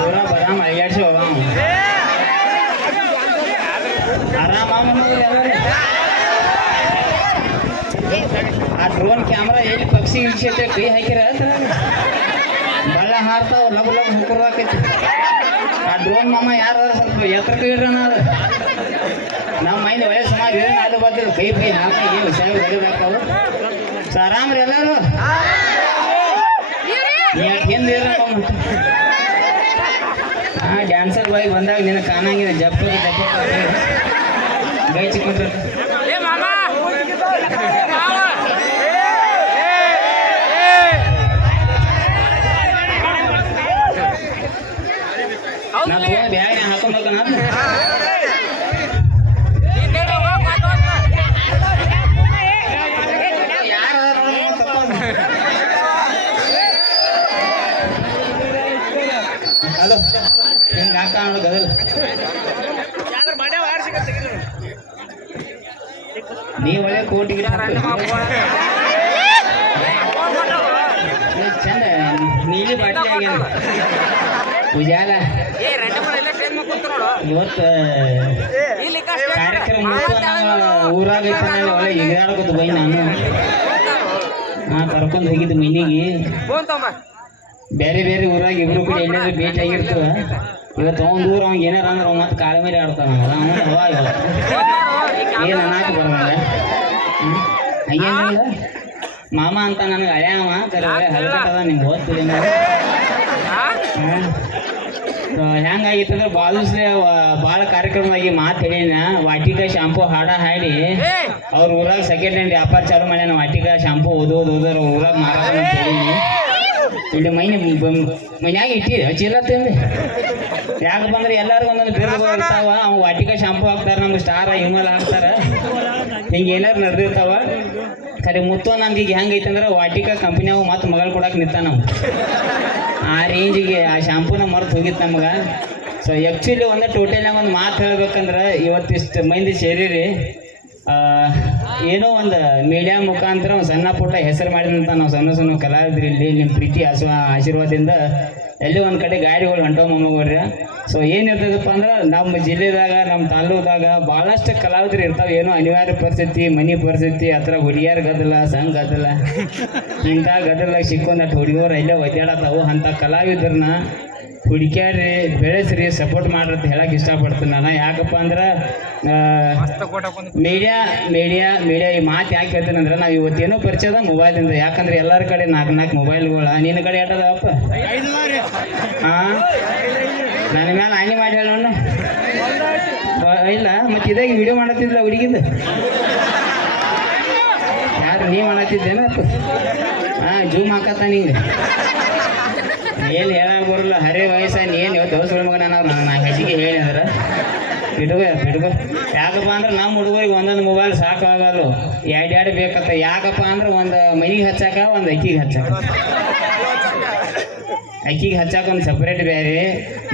ಪೂರ ಬರಾಮ ಅಯ್ಯಾಡ್ಸಿ ಹೋಗ ಆರಾಮ ಎಲ್ಲರೂ ಆ ಡ್ರೋನ್ ಕ್ಯಾಮ್ರಾ ಎಲ್ಲಿ ಪಕ್ಷಿ ಇಳಿಸೈತೆ ಕೈ ಹಾಕಿರ ಬಳ್ಳ ಹಾರ್ತಾವ ಲಗು ಲಗು ಹುಕ್ಕರ್ವಾಕೈತಿ ಆ ಡ್ರೋನ್ ಮಾಮ ಯಾರು ಸ್ವಲ್ಪ ಎತ್ತರಕ್ಕೆ ಇಡ್ರಣ ಅದು ನಮ್ಮ ಮೈಂದ ಒಳ್ಳೆ ಸುಮಾರು ಏನು ಅದು ಬರ್ತಿಲ್ಲ ಕೈ ಕೈ ಹಾಕ ಏನು ಸೇವೆ ಹೊಡಿಬೇಕಾವು ಸೊ ಆರಾಮ್ರಿ ಎಲ್ಲರೂ ಹಿಂದೆ ಹಾ ಡ್ಯಾನ್ಸರ್ ಬಾಯ್ ಬಂದಾಗ ನಿನ್ನ ಕಾನಾಗಿನ ಜಪ್ಪ ಜಪ್ಪ ಗೈ ಚಿಕ್ಕೊಂಡ್ರೆ ನಾ ಬ್ಯಾಗ್ ಹಾಕೊಂಡ್ಬೇಕನ್ನ ಯಾರು ಹಲೋ ಹಿಂಗೆ ಹಾಕ ನೋಡು ಗದಲ್ ನೀ ಒಳ್ಳೆ ಕೋಟಿಗೆ ಚಂದ ನೀಲಿ ಬಟ್ಟೆ ಆಗ್ಯಾನ ಉಜಾಲ. ಇವತ್ತು ಕಾರ್ಯಕ್ರಮ ಊರಾಗ ಒಳ್ಳೆ ಎಗರಾಡಕತ್ತು ಬೈ ನಾನು. ನಾ ಕರ್ಕೊಂಡು ಹೋಗಿದ್ದು ಮನೆಗೆ ಬೇರೆ ಬೇರೆ ಊರಾಗ ಇಬ್ರು ಕೂಡ ಎಲ್ಲಾದ್ರೂ ಭೇಟಿ ಆಗಿರ್ತದ? ಇವತ್ತು ಅವ್ನ ದೂರ ಅವ್ನಿಗೆ ಏನಾರ ಅಂದ್ರೆ ಅವ್ನು ಮತ್ತೆ ಕಾಲ ಮೇಲೆ ಆಡ್ತಾನ. ಏನು ಅನ್ನಕ್ಕೆ ಬರೋಲ್ಲ ಹಂಗೇನಿಲ್ಲ ಮಾಮ ಅಂತ ನನಗೆ ಅಳ್ಯಾವ ಕರೆ ಹಲ್ಕಟ್ಟದ ನಿಮ್ಗೆ ಓದ್ತಿದ್ದೀನಿ ಹೆಂಗಾಗಿತ್ತು ಅಂದ್ರೆ ಬಾಲುಸ್ಲೆ ಭಾಳ ಕಾರ್ಯಕ್ರಮದಾಗಿ ಮಾತು ಹೇಳಿನ. ವಾಟಿಕ ಶಾಂಪೂ ಹಾಡ ಹಾಡಿ. ಅವ್ರ ಊರಾಗ ಸೆಕೆಂಡ್ ಹ್ಯಾಂಡ್ ವ್ಯಾಪಾರ ಚಾಲು ಮಾಡ್ಯಾನ. ವಾಟಿಕ ಶಾಂಪೂ ಓದೋದು ಓದೋರು ಊರಾಗ ಮಾರಾಟ ಅಂತ ಹೇಳೀನಿ ಇಲ್ಲಿ ಮೈನೆ ಮನ್ಯಾಗ ಇಟ್ಟಿ ಚೀಲ ತಿಂದು ಯಾಕೆ ಬಂದ್ರೆ ಎಲ್ಲಾರು ಒಂದೊಂದು ಇರ್ತಾವ. ಅವ್ ವಾಟಿಕ ಶಾಂಪು ಹಾಕ್ತಾರ, ನಮ್ಗೆ ಸ್ಟಾರ ಹಿಮಲ್ ಹಾಕ್ತಾರ. ಹಿಂಗೆ ಏನಾರು ನಡೆದಿರ್ತಾವ. ಖರೆ ಮುತ್ತು ನಮ್ಗೆ ಈಗ ಹೆಂಗೈತೆ ಅಂದ್ರೆ ವಾಟಿಕ ಕಂಪ್ನಿಯಾಗ ಮತ್ತೆ ಮಗಳು ಕೊಡಕ್ಕೆ ನಿಂತ ನಾವು ಆ ರೇಂಜಿಗೆ ಆ ಶಾಂಪೂನ ಮರ್ತು ಹೋಗಿತ್ತು ನಮ್ಗೆ. ಸೊ ಆ್ಯಕ್ಚುಲಿ ಒಂದು ಟೋಟಲ್ನಾಗ ಒಂದು ಮಾತು ಹೇಳ್ಬೇಕಂದ್ರೆ ಇವತ್ತಿಷ್ಟು ಮಂದಿ ಸೇರಿರಿ. ಏನೋ ಒಂದು ಮೀಡಿಯಾ ಮುಖಾಂತರ ಒಂದು ಸಣ್ಣ ಪುಟ್ಟ ಹೆಸರು ಮಾಡಿದಂಥ ನಾವು ಸಣ್ಣ ಸಣ್ಣ ಕಲಾವಿದರಿಲ್ಲಿ ನಿಮ್ಮ ಪ್ರೀತಿ ಆಸ್ವ ಆಶೀರ್ವಾದದಿಂದ ಎಲ್ಲಿ ಒಂದು ಕಡೆ ಗಾಡಿಗಳು ಹೊಂಟೋ ಮೊಮ್ಮಗಳ್ರಿ ಸೊ ಏನಿರ್ತದಪ್ಪ ಅಂದ್ರೆ ನಮ್ಮ ಜಿಲ್ಲೆದಾಗ ನಮ್ಮ ತಾಲೂಕದಾಗ ಭಾಳಷ್ಟು ಕಲಾವಿದ್ರು ಇರ್ತಾವೆ. ಏನೋ ಅನಿವಾರ್ಯ ಪರಿಸ್ಥಿತಿ, ಮನೆ ಪರಿಸ್ಥಿತಿ ಹತ್ರ ಥರ ಹುಡುಗಿಯರ ಗದ್ದಲ, ಸಂಘ ಗದ್ದಲ. ಇಂಥ ಗದ್ದಲಾಗ ಸಿಕ್ಕೊಂದಟ್ಟು ಹುಡುಗಿಯರು ಎಲ್ಲೇ ಒದ್ದಾಡತ್ತಾವು ಅಂಥ ಕಲಾವಿದ್ರನ್ನ ಹುಡುಕ್ಯಾರಿ ಬೆಳೆಸ್ರಿ ಸಪೋರ್ಟ್ ಮಾಡ್ರಿ ಅಂತ ಹೇಳಕ್ ಇಷ್ಟಪಡ್ತೀನಿ ನಾನು. ಯಾಕಪ್ಪ ಅಂದ್ರೆ ಮೀಡಿಯಾ ಮೀಡಿಯಾ ಮೀಡಿಯಾ ಈ ಮಾತು ಯಾಕೆ ಹೇಳ್ತೀನಿ ಅಂದ್ರೆ, ನಾವು ಇವತ್ತೇನೋ ಪರಿಚಯದ ಮೊಬೈಲಿಂದ ಯಾಕಂದ್ರೆ ಎಲ್ಲರ ಕಡೆ ನಾಲ್ಕು ನಾಲ್ಕು ಮೊಬೈಲ್ಗಳ ನಿನ್ನ ಕಡೆ ಆಟದಪ್ಪ ಹಾಂ ನನ್ನ ಮೇಲೆ ಹಾನಿ ಮಾಡಿ ಇಲ್ಲ, ಮತ್ತೆ ಇದಾಗಿ ವಿಡಿಯೋ ಮಾಡತ್ತಿದ್ಲ ಹುಡುಗಿಂದ. ಯಾರು ನೀ ಮಾಡತ್ತಿದ್ದೇನಪ್ಪ? ಹಾಂ ಜೂಮ್ ಹಾಕತ್ತ ನಿಂಗೆ ಏನು ಹೇಳಕ್ ಬರಲ್ಲ. ಹರೇ ವಯಸ್ಸ ಏನು ದೋಸ್ಗಳ ಮಗ ನಾನು ನಾ ಹೆಚ್ಚಿಗೆ ಹೇಳಿ ಅಂದ್ರೆ. ಬಿಡುಗ ಬಿಡುಗ ಯಾಕಪ್ಪ ಅಂದ್ರೆ ನಮ್ಮ ಹುಡುಗರಿಗೆ ಒಂದೊಂದು ಮೊಬೈಲ್ ಸಾಕಾಗಲ್ಲ ಎರಡು ಎರಡು ಬೇಕತ್ತ ಯಾಕಪ್ಪ ಅಂದ್ರೆ ಒಂದು ಮೈಗೆ ಹಚ್ಚಾಕ, ಒಂದು ಅಕ್ಕಿಗೆ ಹಚ್ಚಾಕ. ಅಕ್ಕಿಗೆ ಹಚ್ಚಾಕ ಒಂದು ಸಪ್ರೇಟ್ ಬೇರೆ.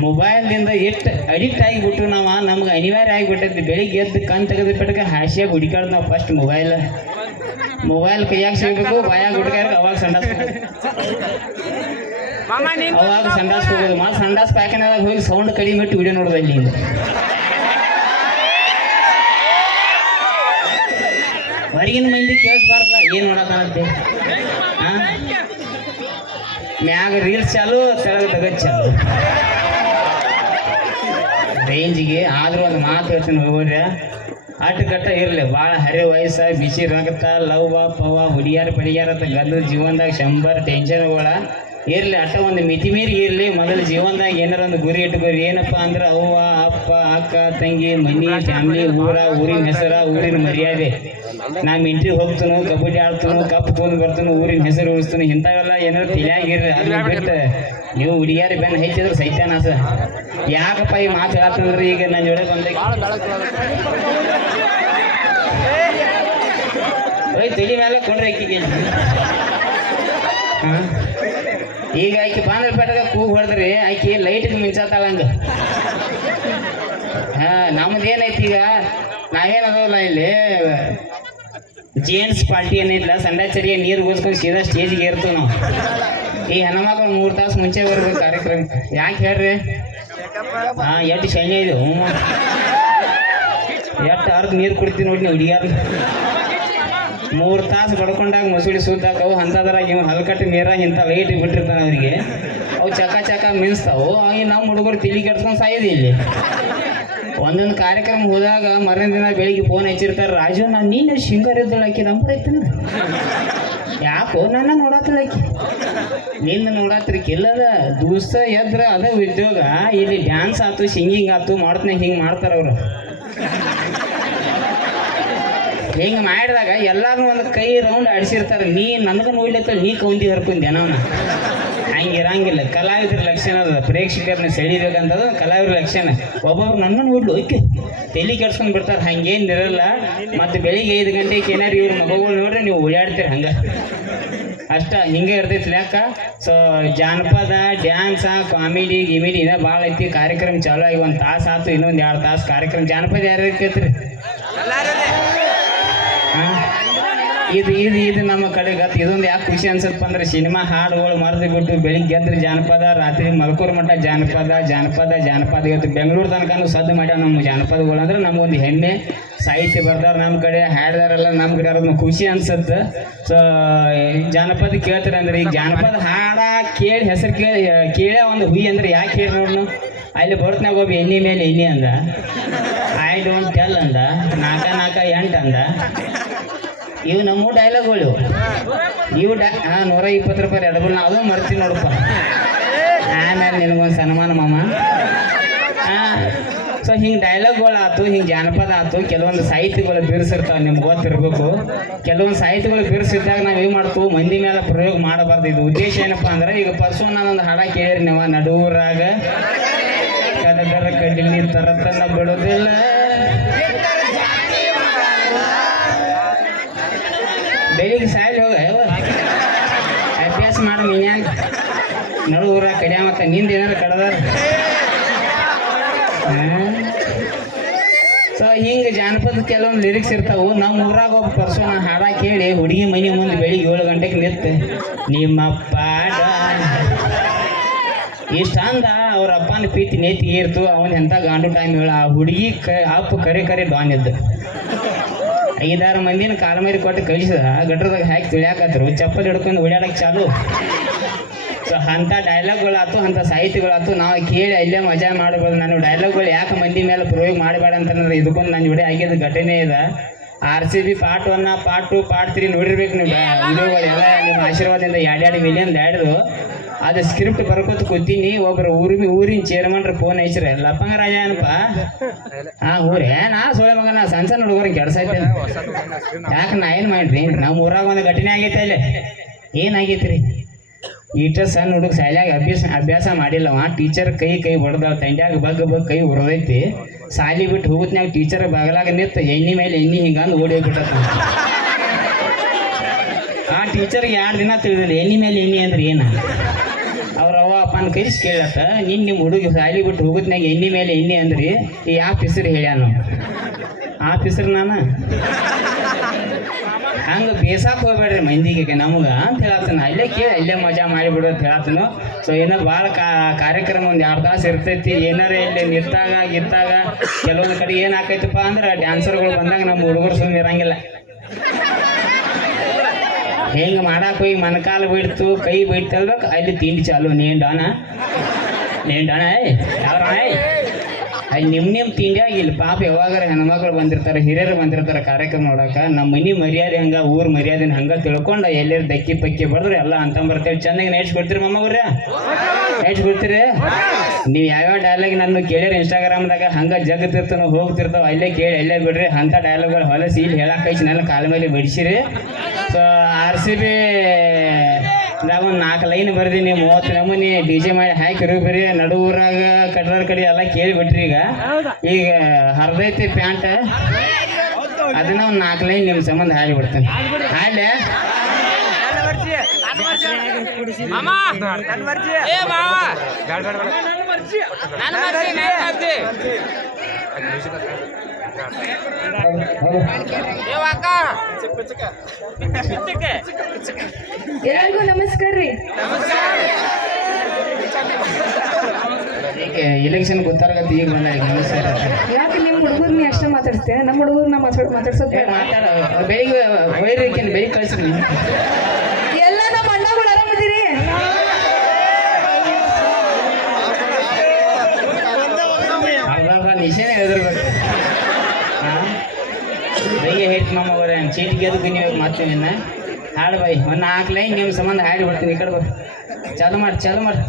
ಮೊಬೈಲ್ದಿಂದ ಎಷ್ಟು ಅಡಿಕ್ಟ್ ಆಗಿಬಿಟ್ಟು ನಾವು, ನಮ್ಗೆ ಅನಿವಾರ್ಯ ಆಗಿಬಿಟ್ಟೈತಿ. ಬೆಳಿಗ್ಗೆ ಎದ್ದು ಕಣ್ ತೆಗೆದು ಬಿಟ್ಟಕ್ಕೆ ಹಾಸಿಯಾಗಿ ಹುಡುಕಾಡ್ದು ನಾವು ಫಸ್ಟ್ ಮೊಬೈಲ್ ಮೊಬೈಲ್ ಕೈಯಾಗ ಸಿಗಬೇಕು, ಬಾಯಾಗ ಹುಡುಗಾರ ಅವಾಗ ಸಂಡಾಸ್ ಅವಾಗ ಸಂಡಾಸ್ ಹೋಗೋದು. ಮಾ ಸಂಡಾಸ್ ಪ್ಯಾಕನ್ಯಾಗ ಹೋಗಿ ಸೌಂಡ್ ಕಡಿಮೆ ಇಟ್ಟು ವಿಡಿಯೋ ನೋಡೋದು ಅಲ್ಲಿ ಹೊರಗಿನ ಮಂದಿ ಕೇಳಿಸ್ಬಾರ್ದ. ಏನು ನೋಡತ್ತಾನಂತೆ ಮ್ಯಾಗ ರೀಲ್ಸ್ ಚಾಲು ತೆಳಗ ತಗದ್ ಚಾಲು. ರೇಂಜಿಗೆ ಆದ್ರೂ ಒಂದು ಮಾತು ಹೇಳ್ತೀನಿ ಹೋಗ್ರಿ ಅಟ್ಟುಕಟ್ಟ ಇರಲಿ. ಭಾಳ ಹರಿ ವಯಸ್ಸ ಬಿಸಿ ರಗತ ಲವ್ ಪವ ಹುಡಿಯಾರ ಪಡಿಯಾರ ಅಂತ ಗಂಧದ ಜೀವನದಾಗ ಶಂಬರ್ ಟೆನ್ಷನ್ಗಳ ಇರಲಿ ಅಷ್ಟ ಒಂದು ಮಿತಿ ಮೀರಿ ಇರಲಿ. ಮೊದಲು ಜೀವನದಾಗ ಏನಾರ ಒಂದು ಗುರಿ ಇಟ್ಕೋರಿ ಏನಪ್ಪ ಅಂದ್ರೆ ಅವ್ವ, ಅಪ್ಪ, ಅಕ್ಕ, ತಂಗಿ, ಮನಿ, ಫ್ಯಾಮಿಲಿ, ಊರ, ಊರಿನ ಹೆಸರ, ಊರಿನ ಮರ್ಯಾದೆ. ನಾ ಮಿಂಟ್ರಿ ಹೋಗ್ತನು, ಕಬಡ್ಡಿ ಆಡ್ತಾನು, ಕಪ್ ತೊಗೊಂಡು ಬರ್ತಾನು, ಊರಿನ ಹೆಸರು ಉಳಿಸ್ತಾನು. ಇಂಥವೆಲ್ಲ ಏನಾರು ತಿಳಿಯಾಗಿರ್ರಿ ಅದನ್ನ ಬಿಟ್ಟು ನೀವು ಹುಡುಗಿಯಾರ ಬೆನ್ನ ಸೈತಾನ ಸರ್ ಯಾಕಪ್ಪ ಈ ಮಾತು ಹೇಳ್ತಂದ್ರೆ? ಈಗ ನನ್ನ ಜೋಡೆ ಬಂದ. ಓಯ್ ತಿಳಿ ಮೇಲೆ ಕೊಂಡ್ರೆ ಹಾ? ಈಗ ಆಕಿ ಬಾಂದ್ರ ಪೇಟೆಗೆ ಕೂಗ್ ಹೊಡೆದ್ರಿ, ಆಕಿ ಲೈಟ್ ಮಿಂಚಾತಾಳ ಹಂಗ. ಹಾ ನಮ್ದೇನೈತಿ ಈಗ? ನಾವೇನದಲ್ಲ ಇಲ್ಲಿ? ಜೇಂಟ್ಸ್ ಪಾರ್ಟಿ ಏನಿಲ್ಲ ಸಂಡಾಚರಿಯ ನೀರು ಗೋಸ್ಕೊಂಡು ಸೀದಾ ಸ್ಟೇಜ್ಗೆ ಏರ್ತೀವಿ ನಾವು. ಈ ಹೆಣ್ಮಕ್ಳು ಮೂರು ತಾಸು ಮುಂಚೆ ಬರ್ಬೇಕು ಕಾರ್ಯಕ್ರಮ. ಯಾಕೆ ಹೇಳ್ರಿ? ಹಾ, ಎಷ್ಟು ಶನಿ ಇದು ಎಷ್ಟು ಅರ್ಧ ನೀರು ಕುಡ್ತೀನಿ ನೋಡಿ ನೀವು ಹುಡುಗಿಯಾರ ಮೂರ್ ತಾಸು ಬಡ್ಕೊಂಡಾಗ ಮುಸುಳಿ ಸುದ್ದಾಕವು ಅಂಥದ್ರಾಗ ಇವ್ ಹಲ್ಕಟ್ಟು ನೀರಾಗ ಇಂಥ ಲೈಟ್ ಬಿಟ್ಟಿರ್ತಾನೆ ಅವರಿಗೆ. ಅವು ಚಕ ಚಕ ಮಿನ್ಸ್ತಾವು ಅವಾಗ ನಮ್ಮ ಹುಡುಗರು ತಿಳಿ ಕೆಡ್ಸ್ಕೊಂಡು ಸಾಯೋದು ಇಲ್ಲಿ. ಒಂದೊಂದು ಕಾರ್ಯಕ್ರಮ ಹೋದಾಗ ಮರನೇ ದಿನ ಬೆಳಿಗ್ಗೆ ಫೋನ್ ಹಚ್ಚಿರ್ತಾರೆ, ರಾಜು, ನಾನು ನೀನು ಸಿಂಗರ್ ಇದ್ದಳು ಆಕಿ ನಂಬರ್ ಐತನ ಯಾಕೋ ನನ್ನ ನೋಡತ್ತಳಕಿ ನಿನ್ನ ನೋಡತ್ರಿಕ್ ಇಲ್ಲದ ದೂಸ ಎದ್ರ ಅದ ಉದ್ಯೋಗ. ಇಲ್ಲಿ ಡ್ಯಾನ್ಸ್ ಆತು ಸಿಂಗಿಂಗ್ ಆತು ಮಾಡ್ತಾನೆ ಹಿಂಗೆ ಮಾಡ್ತಾರ ಅವರು. ಹಿಂಗೆ ಮಾಡಿದಾಗ ಎಲ್ಲಾರು ಒಂದು ಕೈ ರೌಂಡ್ ಆಡಿಸಿರ್ತಾರೆ. ನೀ ನನಗೆ ನೋಡ್ಲತ್ತ ನೀ ಕೌಂದಿ ಹರ್ಕೊಂಡೆ ನಾವನ್ನ ಹಂಗಿರಂಗಿಲ್ಲ ಕಲಾವಿದ್ರ ಲಕ್ಷಣ ಅದ. ಪ್ರೇಕ್ಷಕರನ್ನ ಸೆಳಿಬೇಕಂತದ ಕಲಾವಿದ್ರ ಲಕ್ಷಣ. ಒಬ್ಬೊಬ್ರು ನನ್ನ ನೋಡ್ಲು, ಓಕೆ. ತಲೆ ಕೆಡ್ಸ್ಕೊಂಡ್ ಬಿಡ್ತಾರೆ. ಹಂಗೇನ್ ಇರಲ್ಲ. ಮತ್ತು ಬೆಳಿಗ್ಗೆ ಐದು ಗಂಟೆಗೆ ಏನಾರು ಇವ್ರ ಮಗುಗಳು ನೋಡ್ರಿ ನೀವು ಓಡಾಡ್ತೀರಿ ಹಂಗೆ. ಅಷ್ಟ, ಹಿಂಗೆ ಇರ್ತೈತಿ ಲೆಕ್ಕ. ಸೊ ಜಾನಪದ ಡ್ಯಾನ್ಸ ಕಾಮಿಡಿ ಗಿಮಿಡಿ, ಇದ ಭಾಳ ಐತಿ. ಕಾರ್ಯಕ್ರಮ ಚಾಲೂ ಆಗಿ ಒಂದು ತಾಸು ಆತು, ಇನ್ನೊಂದು ಎರಡು ತಾಸು ಕಾರ್ಯಕ್ರಮ. ಜಾನಪದ ಯಾರು ಇರ್ತೈತ್ರಿ ಇದು ಇದು ಇದು ನಮ್ಮ ಕಡೆ ಗತ್ ಇದೊಂದು ಯಾಕೆ ಖುಷಿ ಅನ್ಸತ್ತಪ್ಪ ಅಂದ್ರೆ ಸಿನಿಮಾ ಹಾಡುಗಳು ಮರೆದು ಬಿಟ್ಟು ಬೆಳಿಗ್ಗೆ ಎದ್ರೆ ಜಾನಪದ, ರಾತ್ರಿ ಮಲ್ಕೂರ್ ಮಠ ಜಾನಪದ ಜಾನಪದ ಜಾನಪದ. ಇವತ್ತು ಬೆಂಗಳೂರು ತನಕನೂ ಸದ್ದು ಮಾಡ್ಯಾವ ನಮ್ಮ ಜಾನಪದಗಳು ಅಂದ್ರೆ ನಮಗೊಂದು ಹೆಮ್ಮೆ. ಸಾಹಿತ್ಯ ಬರ್ದಾರ ನಮ್ಮ ಕಡೆ ಹಾಡ್ದಾರಲ್ಲ ನಮ್ಮ ಕಡೆ ಅವ್ರನ್ನ ಖುಷಿ ಅನ್ಸತ್ತೆ. ಸೊ ಜಾನಪದ ಕೇಳ್ತಾರೆ ಅಂದ್ರೆ ಈ ಜಾನಪದ ಹಾಡ ಕೇಳಿ, ಹೆಸರು ಕೇಳಿ ಕೇಳೇ ಒಂದು ಹುಯಿ ಅಂದ್ರೆ ಯಾಕೆ ಹೇಳಿ ನೋಡ್ನು ಅಲ್ಲಿ ಬರ್ತನಾಗ ಒಬ್ಬ ಎಣ್ಣೆ ಮೇಲೆ ಎಣ್ಣೆ ಅಂದ. ಐ ಡೋಂಟ್ ಟೆಲ್ ಅಂದ. ನಾಕ ನಾಕ ಎಂಟು ಅಂದ. ಇವು ನಮ್ಮ ಡೈಲಾಗ್ಗಳು ಇವು ಡಾ ನೂರ ಇಪ್ಪತ್ತು ರೂಪಾಯಿ ಎರಡು ನಾವು ಅದು ಮರ್ತೀನಿ ನೋಡಪ್ಪ. ಆಮೇಲೆ ನಿನಗೊಂದು ಸನ್ಮಾನ ಮಾಮ. ಹಾಂ ಸೊ ಹಿಂಗೆ ಡೈಲಾಗ್ಗಳು ಆಯ್ತು ಹಿಂಗೆ ಜಾನಪದ ಆಯ್ತು ಕೆಲವೊಂದು ಸಾಹಿತ್ಯಗಳು ಬಿರ್ಸಿರ್ತಾವೆ ನಿಮ್ಗೆ ಗೊತ್ತಿರಬೇಕು. ಕೆಲವೊಂದು ಸಾಹಿತ್ಯಗಳು ಬಿರ್ಸಿದ್ದಾಗ ನಾವು ಏನು ಮಾಡ್ತೀವಿ? ಮಂದಿ ಮೇಲೆ ಪ್ರಯೋಗ ಮಾಡಬಾರ್ದು. ಇದು ಉದ್ದೇಶ ಏನಪ್ಪ ಅಂದ್ರೆ, ಈಗ ಪರ್ಸು ನಾನೊಂದು ಹಾಡ ಕೇಳಿರಿ ನೀವು. ನಡುವರಾಗ ಕದಗರ ಕಡಿಲಿ ತರತನ ಬಿಡೋದಿಲ್ಲ. ಊರ ಕಡಿಯ ಮತ್ತೆ ನಿಂದ ಏನಾರ ಕಡದಾರ? ಸೊ ಹಿಂಗೆ ಜಾನಪದ ಕೆಲವೊಂದು ಲಿರಿಕ್ಸ್ ಇರ್ತಾವು. ನಮ್ಮ ಊರಾಗ ಒಬ್ಬ ಪರ್ಸೋನ ಹಾಡ ಕೇಳಿ ಹುಡುಗಿ ಮನೆ ಮುಂದೆ ಬೆಳಿಗ್ಗೆ ಏಳು ಗಂಟೆಗೆ ನಿಂತು, ನಿಮ್ಮಪ್ಪ ಇಷ್ಟ ಅಂದ ಅವ್ರ ಅಪ್ಪನ ಪ್ರೀತಿ ನೇತಿ ಏರ್ತು. ಅವನ ಎಂತ ಗಾಂಡು ಟೈಮ್ ಹೇಳ, ಆ ಹುಡುಗಿ ಕ, ಅಪ್ಪ ಕರೆ ಕರೆ ಡಾನ್ ಇದ್ದ ಐದಾರು ಮಂದಿನ ಕಾಲ ಮೇಲೆ ಕೊಟ್ಟು ಕಳಿಸಿದ. ಗಟ್ರದಾಗ ಹಾಕಿ ತುಳಿಯಾಕತ್ರು. ಚಪ್ಪಲಿ ಹಿಡ್ಕೊಂಡು ಓಡಾಡಕ್ಕೆ ಚಾಲು. ಸೊ ಅಂಥ ಡೈಲಾಗ್ಗಳಾತು ಅಂಥ ಸಾಹಿತಿಗಳಾಯ್ತು. ನಾವು ಕೇಳಿ ಅಲ್ಲೇ ಮಜಾ ಮಾಡ್ಬೋದು. ನಾನು ಡೈಲಾಗ್ಗಳು ಯಾಕೆ ಮಂದಿ ಮೇಲೆ ಪ್ರಯೋಗ ಮಾಡಬೇಡ ಅಂತಂದ್ರೆ ಇದಕ್ಕೊಂದು ನನ್ನ ವಿಡಿಯೋ ಆಗಿದ್ದ ಘಟನೆ ಇದೆ. R C B part one part two part three ನೋಡಿರ್ಬೇಕು ನೀವು. ವಿಡಿಯೋಗಳೆಲ್ಲ ನಿಮ್ಮ ಆಶೀರ್ವಾದದಿಂದ ಎರಡೆರಡು ಮಿಲಿಯನ್ ದಾಡ್ದು ಅದು ಸ್ಕ್ರಿಪ್ಟ್ ಬರ್ಕೋತ ಕೂತೀನಿ. ಒಬ್ರು ಊರಿ ಊರಿನ ಚೇರ್ಮನ್ರ ಫೋನ್ ಹಚ್ಚಿರ ಲಪ್ಪಂಗ ರಾಜ ಏನಪ್ಪ? ಹಾ ಊರೇ ನಾ ಸೋಳೆ ನಾ ಸಣ್ಣ ಸಣ್ಣ ಹುಡುಗರ ಐತೆ ಯಾಕೆ ನಾ ಏನು ಮಾಡ್ರಿ? ನಮ್ಮ ಊರಾಗ ಒಂದು ಘಟನೆ ಆಗೈತೆ ಅಲ್ಲೇ. ಏನಾಗೈತೆ ರೀ ಈಟ ಸಣ್ಣ ಹುಡುಗ ಶಾಲ್ಯಾಗ ಅಭ್ಯಾಸ ಅಭ್ಯಾಸ ಮಾಡಿಲ್ಲವ ಟೀಚರ್ ಕೈ ಕೈ ಹೊಡೆದವ. ತಂಡ್ಯಾಗ ಬಗ್ ಬಗ್ ಕೈ ಹೊಡೆದೈತಿ ಸಾಲಿ ಬಿಟ್ಟು ಹೋಗುತ್ನ್ಯಾಗ ಟೀಚರ್ ಬಗಲಾಗ ನಿಂತು ಎಣ್ಣೆ ಮೇಲೆ ಎಣ್ಣೆ ಹಿಂಗಂದು ಓಡಿ ಹೋಗ್ಬಿಟ್ಟ ಆ ಟೀಚರ್ಗೆ ಎರಡು ದಿನ ತಿಳಿದಿಲ್ಲ. ಎಣ್ಣಿ ಮೇಲೆ ಎಣ್ಣೆ ಅಂದ್ರೆ ಏನು? ಅವ್ರ ಅವ್ವ ಅಪ್ಪನ ಕೈ ಕೇಳತ್ತ ನಿನ್ನ ನಿಮ್ಮ ಹುಡುಗ ಸಾಲಿ ಬಿಟ್ಟು ಹೋಗುತ್ನ್ಯಾಗ ಎಣ್ಣೆ ಮೇಲೆ ಎಣ್ಣೆ ಅಂದ್ರಿ, ಈ ಆಫೀಸರ್ ಹೇಳ್ಯಾನು. ಆ ಹೆಸರು ನಾನು? ಹಂಗೆ ಬೇಸಾಕ್ ಹೋಗ್ಬೇಡ್ರಿ ಮಂದಿಗೆ ನಮ್ಗೆ ಅಂತ ಹೇಳತ್ತನ. ಅಲ್ಲೇ ಕೇಳಿ, ಅಲ್ಲೇ ಮಜಾ ಮಾಡಿಬಿಡು ಅಂತ ಹೇಳತ್ತನು. ಸೊ ಏನೋ ಭಾಳ ಕಾ, ಕಾರ್ಯಕ್ರಮ ಒಂದು ಎರಡು ತಾಸು ಇರ್ತೈತಿ. ಏನಾರ ಇಲ್ಲಿ ನಿಂತಾಗ ಗಿತ್ತಾಗ ಕೆಲವೊಂದು ಕಡೆ ಏನು ಆಕೈತಪ್ಪ ಅಂದ್ರೆ ಡ್ಯಾನ್ಸರ್ಗಳು ಬಂದಾಗ ನಮ್ಮ ಹುಡುಗರು ಸುಮ್ಮನೆ ಇರಂಗಿಲ್ಲ. ಹೆಂಗೆ ಮಾಡಕ್ಕೆ ಹೋಗಿ ಮನಕಾಲ ಬಿಡ್ತು, ಕೈ ಬಿಡ್ತಲ್ಬೇಕು, ಅಲ್ಲಿ ತಿಂಡಿ ಚಾಲು. ನೀನು ಡಾನ ನೀನು ಡಾನ ಏಯ್ ಏಯ್? ಅಲ್ಲಿ ನಿಮ್ಮ ನಿಮ್ಮ ತಿಂಡಿಯಾಗ ಇಲ್ಲಿ ಪಾಪ ಯಾವಾಗಾರ ಹೆಣ್ಮಕ್ಳು ಬಂದಿರ್ತಾರೆ, ಹಿರಿಯರು ಬಂದಿರ್ತಾರೆ ಕಾರ್ಯಕ್ರಮ ನೋಡಕ ನಮ್ಮ ಮನೆ ಮರ್ಯಾದೆ ಹಂಗ, ಊರ್ ಮರ್ಯಾದೆ ಹಂಗ ತಿಳ್ಕೊಂಡು ಎಲ್ಲರ ದಕ್ಕಿ ಪಕ್ಕಿ ಬಡಿದ್ರೆ ಎಲ್ಲ ಅಂತ ಬರ್ತೇವೆ. ಚೆನ್ನಾಗಿ ಕೊಡ್ತೀರಿ ಮಮ್ಮಗ್ರೆ ಕೊಡ್ತೀರಿ ನೀವು ಯಾವ್ಯಾವ ಡೈಲಾಗ್ ನನ್ನ ಕೇಳಿರ ಇನ್ಸ್ಟಾಗ್ರಾಮ್ದಾಗ ಹಂಗ ಜಗತ್ತಿರ್ತಾನ ಹೋಗ್ತಿರ್ತಾವ ಅಲ್ಲೇ ಕೇಳಿ, ಅಲ್ಲೇ ಬಿಡ್ರಿ ಅಂತ ಡೈಲಾಗ್ಗಳು ಹೊಲಸಿ ಇಲ್ಲಿ ಹೇಳಕ್ಕೆ ನನ್ನ ಕಾಲ ಮೇಲೆ ಬಡಿಸಿರಿ. ಸೊ ಆರ್ ಸಿ ಬಿ ಇದಾಗ ಒಂದು ನಾಲ್ಕು ಲೈನ್ ಬರ್ದೀನಿ ಮೂವತ್ತು ನಮೂನಿ ಡಿ ಜೆ ಮಾಡಿ ಹಾಕಿ ಬರೀ. ನಡು ಊರಾಗ ಕಟ್ರಾರ ಕಡೆ ಎಲ್ಲ ಕೇಳಿಬಿಟ್ರಿ ಈಗ. ಈಗ ಹರಿದೈತಿ ಪ್ಯಾಂಟ್. ಅದನ್ನ ಒಂದು ನಾಲ್ಕು ಲೈನ್ ನಿಮ್ಮ ಸಂಬಂಧ ಹಾಡಿಬಿಡ್ತೇನೆ ಹಾಡ್ಲೆ ಮಾಮ ಏ ಮಾವ ನನ್ನ ಎಲ್ಲರಿಗೂ ನಮಸ್ಕಾರ ರೀ. ಈಗ ಇಲೆಕ್ಷನ್ ಗೊತ್ತಾಗತ್ತೆ ಈಗ ಬಂದ ನಮಸ್ಕಾರ ಯಾಕೆ ನಿಮ್ಮ ಹುಡುಗರ್ನ ಅಷ್ಟೇ ಮಾತಾಡ್ತೇನೆ ನಮ್ಮ ಹುಡುಗರ್ನ ಮಾತಾಡ್ ಮಾತಾಡ್ಸೋದು ಬೇಡ. ಮಾತಾಡ ಬೆಳಿಗ್ಗೆ ವೈರ್ಯಕ್ಕೆ ಬೆಳಿಗ್ಗೆ ಕಳಿಸ್ರಿ ಎಲ್ಲ ನಮ್ಮ ಅಣ್ಣಗಳು ಆರಾಮದಿರಿ ಅರ್ಧ ಅರ್ಧ ನಿಶೇನೆ ಎದುರ್ಬೇಕು ಹಾಂ ಬೆಳಿಗ್ಗೆ ಹೇಳ್ತಿ ಮಾಮ ಅವರೇ ಚೀಟಿ ಗೆದ್ದು ನೀವು ಮತ್ತೆ ಇನ್ನ ಹಾಡು ಬೈ ಒಂದು ನಾಲ್ಕು ಲೈನ್ ನಿಮ್ಮ ಸಂಬಂಧ ಹಾಡಿ ಬಿಡ್ತೀನಿ ಈ ಕಡೆ ಬರ್ ಚಾಲು ಮಾಡಿ ಚಾಲು ಮಾಡಿ.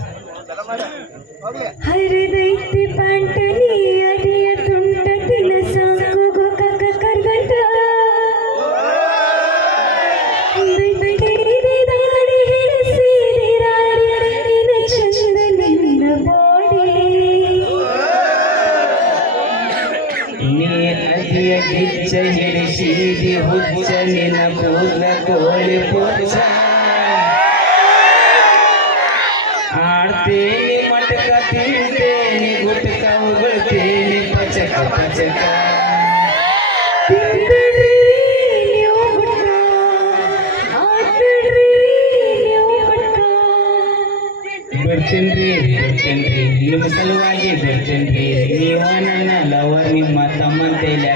ಹರಿದೈತಿ ಆಡ್ತೇನೆ ಮಟಕ ತಿಂತೇನೆ ಗುಟಕ ಉಗುಳ್ತೇನೆ ಪಚಕ ಪಚಕ ತಿಂದ್ಬಿಡ್ರಿ ನೀವು ಗುಟ್ಕ ಆಡ್ಬಿಡ್ರಿ ನೀವು ಗುಟ್ಕ ಬಿಡ್ತೇನ್ರಿ ಬಿಡ್ತೇನ್ರಿ ನಿಮ್ಮ ಸಲುವಾಗಿ ಬಿಡ್ತೇನ್ರಿ ನೀವ ನನ್ನ ಲವರ್ ನಿಮ್ಮ ತಮ್ಮನ ಕೈಲಿ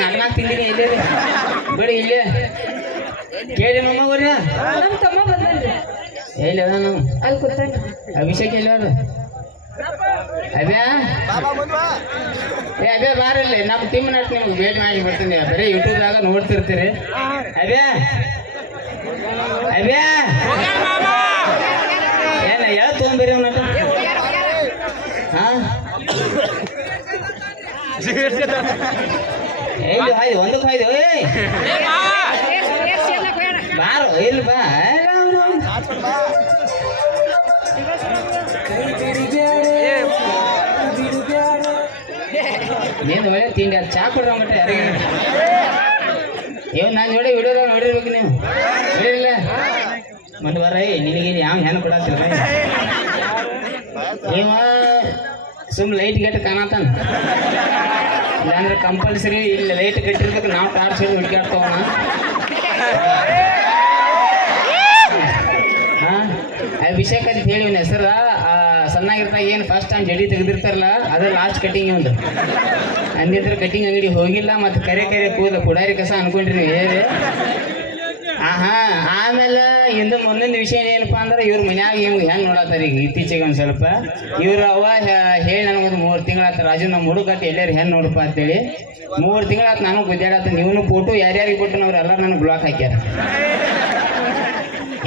ನಾಲ್ಕು ನಾಲ್ಕು ನಾಲ್ಕು ನಾಲ್ಕು ತಿಂದಿನಿ ಇಲ್ಲೇ. ಬಿಡಿ ಇಲ್ಲೇ ಕೇಳಿ ಮಮ್ಮ ಬರ್ರಿ ನಮ್ಮ ತಮ್ಮ ಬಂದಲ್ರಿ ಎಲ್ಲಿ ಅದ ನಾವು ಅಲ್ಲಿ ಕೂತಾನ ಅಭಿಷೇಕ್ ಎಲ್ಲಿ ಅದು ಅದೇ ಏ ಅದೇ ಬಾರಲ್ಲ. ನಮ್ಮ ಟೀಮ್ ನಟ್ ನಿಮ್ಗೆ ಭೇಟಿ ಮಾಡಿ ಬರ್ತೀನಿ. ಬರೀ ಯೂಟ್ಯೂಬ್ದಾಗ ನೋಡ್ತಿರ್ತೀರಿ. ಅದೇ ಅದೇ ಏನ ಯಾವ ತೊಗೊಂಬರಿ ಅವ್ನ? ಹಾ? ಎಲ್ಲಿ ಹಾಯ್ದು ಒಂದಕ್ಕೆ ಹಾಯ್ದು, ಏಯ್. ಬಾರೋ, ಇಲ್ಲಿ ಬಾ. ನೀನು ಒಳ್ಳೆ ತಿಂಡಿ ಅದು ಚಾ ಕೊಡ್ರ ಮಟ್ಟ ಯಾರಿಗೆ ಇವ್ ನಾನು ನೋಡಿ ವಿಡಿಯೋದಾಗ ನೋಡಿರ್ಬೇಕು ನೀವು. ಇಲ್ಲ ಮತ್ತೆ ಬರ ನಿನಗೆ ಯಾವ ಹೆಣ್ಣು ಕೊಡತ್ತಿಲ್ಲ ಇವ ಸುಮ್ ಲೈಟ್ ಗಟ್ಟ ಕಾಣತಾನ ಇಲ್ಲಾಂದ್ರೆ ಕಂಪಲ್ಸರಿ ಇಲ್ಲಿ ಲೈಟ್ ಕಟ್ಟಿರ್ಬೇಕು, ನಾವು ಟಾರ್ಚ್ ಹಿಡಿದು ಹುಡುಕಾಡ್ತಾವಣ ಹಾಂ? ಅಭಿಷೇಕ್ ಅಂತ ಹೇಳಿ ಇವನ ಹೆಸರ. ಸಣ್ಣಾಗಿರ್ತಾಗ ಏನು ಫಸ್ಟ್ ಟೈಮ್ ಜಡಿ ತೆಗೆದಿರ್ತಾರಲ್ಲ ಅದ ಲಾಸ್ಟ್ ಕಟಿಂಗ್ ಒಂದು ಅಂದಿದ್ರೆ ಕಟಿಂಗ್ ಅಂಗಡಿ ಹೋಗಿಲ್ಲ, ಮತ್ತು ಕರೆ ಕರೆ ಕೂದ ಕುಡಾರಿ ಕಸ ಅನ್ಕೊಂಡ್ರಿ ಹೇಳಿ. ಆಹಾ, ಆಮೇಲೆ ಇಂದು ಮುಂದಿನ ವಿಷಯ ಏನಪ್ಪ ಅಂದ್ರೆ ಇವ್ರ ಮನ್ಯಾಗ ಇವ್ ಹೆಂಗ್ ನೋಡತ್ತಾರ ಈಗ ಇತ್ತೀಚೆಗೆ ಒಂದು ಸ್ವಲ್ಪ. ಇವ್ರ ಅವ ಹೇಳಿ ನನಗೊಂದು ಮೂರು ತಿಂಗಳಾತ ರಾಜು ನಮ್ಮ ಹುಡುಗಟ್ಟು ಎಲ್ಲಾರು ಹೆಣ್ಣು ನೋಡಪ್ಪ ಅಂತೇಳಿ ಮೂರು ತಿಂಗಳಾತ ನಾನು ಗುದ್ದಾಡತ್ತ ನೀವು ಫೋಟೋ ಯಾರ್ಯಾರಿಗೆ ಕೊಟ್ಟು ಅವ್ರು ಎಲ್ಲರೂ ನನಗೆ ಬ್ಲಾಕ್ ಹಾಕ್ಯಾರ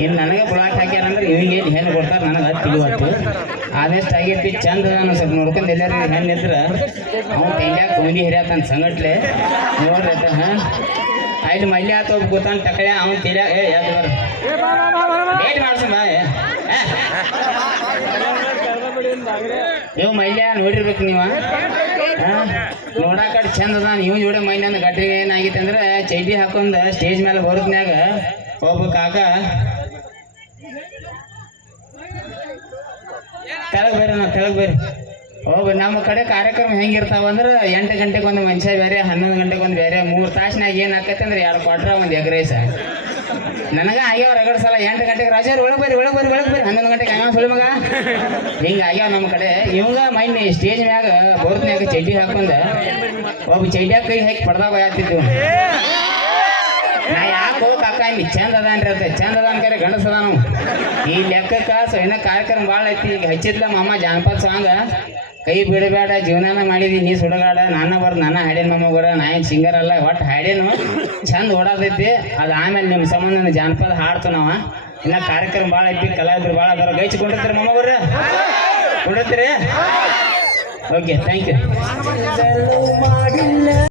ಇನ್ನು ನನಗೆ ಬ್ಲಾಕ್ ಹಾಕ್ಯಾರ ಅಂದ್ರೆ ಇವ್ನಿಗೆ ಏನು ಹೆಣ್ಣು ಕೊಡ್ತಾರೆ ನನಗೆ ತಿಳಿವತ್ತು ಆದಷ್ಟು ಆಗೈತಿ ಚಂದ ನಾನು ಸ್ವಲ್ಪ ನೋಡ್ಕೊಂಡು ಎಲ್ಲರೂ ಹೆಣ್ಣು ಇದ್ರೆ ಅವ್ನು ಕೈಯಾಗ ಕೂಲಿ ಹಿರಿಯತನ ಸಂಗಟ್ಲೆ ನೋಡ್ರಿ ಹಾಂ ಆಯ್ತು ಮಲ್ಯ ಆತ ಒಬ್ಬ ಗೊತ್ತಾನ ಟಕಳೆ ಅವ್ನು ತಿರ್ಯಾ ಏ ಯಾಕೆ ಬರ ಮಾಡ್ಸಮ್ಮ. ನೀವು ಮೈಲ್ಯ ನೋಡಿರ್ಬೇಕು ನೀವು? ನೋಡಾಕ ಚಂದ ಅದ ನೀವು ಜೋಡಿ ಮೈನಂದ ಗಟ್ಟಿ ಏನಾಗಿತ್ತು ಅಂದ್ರೆ ಚೈಡಿ ಹಾಕೊಂಡ್ ಸ್ಟೇಜ್ ಮೇಲೆ ಬರೋದ್ನ್ಯಾಗ ಒಬ್ಬ ಕಾಕ ಕೆಳಗೆ ಬೇರೆ ನಾವು ಕೆಳಗೆ ಬೇರೆ ಒಬ್ಬ ನಮ್ಮ ಕಡೆ ಕಾರ್ಯಕ್ರಮ ಹೆಂಗಿರ್ತಾವ ಅಂದ್ರೆ ಎಂಟು ಗಂಟೆಗೆ ಒಂದು ಮನುಷ್ಯ ಬೇರೆ ಹನ್ನೊಂದು ಗಂಟೆಗೆ ಒಂದು ಬೇರೆ ಮೂರು ತಾಸಿನಾಗ ಏನು ಆಕೈತೆ ಅಂದ್ರೆ ಎರಡು ಕ್ವಾಟ್ರ ಒಂದು ಎಗ್ ರೈಸ್ ನನಗೆ ಆಗ್ಯಾವ ರಗಡ್ ಸಲ ಎಂಟು ಗಂಟೆಗೆ ರಾಜ ಒಳಗೆ ಬರ್ರಿ ಒಳಗೆ ಬರ್ರಿ ಒಳಗೆ ಬರ್ರಿ. ಹನ್ನೊಂದು ಗಂಟೆಗೆ ಆಗ್ಯಾವ ಸುಳಿ ಮಗ ಹಿಂಗೆ ಆಗ್ಯಾವ ನಮ್ಮ ಕಡೆ. ಇವಂಗ ಮೈನಿ ಸ್ಟೇಜ್ ಮ್ಯಾಗ ಬೋರ್ತ್ನ್ಯಾಗ ಚಡ್ಡಿ ಹಾಕೊಂಡ ಒಬ್ಬ ಚಡ್ಡಿಯಾಗ ಕೈ ಹಾಕಿ ಪಡ್ದಾಗ ಹೋಗ್ತಿದ್ವು ನಾ ಯಾಕೆ ಹೋಗಿ ಕಾಕ ಇಲ್ಲಿ ಚಂದ ಅದಾನ್ರಿ ಅಂತ. ಚಂದ ಅದ ಅನ್ಕರೆ ಗಂಡಸದ ಅದ ನಾವು ಈ ಲೆಕ್ಕಕ್ಕೆ ಸಣ್ಣ ಕಾರ್ಯಕ್ರಮ ಭಾಳ ಐತಿ. ಈಗ ಹಚ್ಚಿದ್ಲ ಮಾಮ ಜಾನಪದ ಸಾಂಗ ಕೈ ಬಿಡಬೇಡ, ಜೀವನಾನ ಮಾಡಿದಿ, ನೀ ಸುಡಗಾಡ, ನಾನ ಬರ್ದು ನಾನು ಹಾಡೇನು ಮೊಮ್ಮಗರ ಗೊರ ನಾ ಏನು ಸಿಂಗರ್ ಅಲ್ಲ, ಒಟ್ಟು ಹಾಡೇನು ಚಂದ ಓಡಾದೈತಿ ಅದು ಆಮೇಲೆ ನಿಮ್ಮ ಸಂಬಂಧ ಜಾನಪದ ಹಾಡ್ತು ನಾವ. ಕಾರ್ಯಕ್ರಮ ಭಾಳ ಐತಿ, ಕಲಾವಿದ್ರು ಭಾಳ ಬರೋ ಗೈಚ್ ಕೊಂಡಿರ್ತೀರಿ ಮಾಮ ಗೊರ ಕೊಡತ್ತೀರಿ? Okay thank you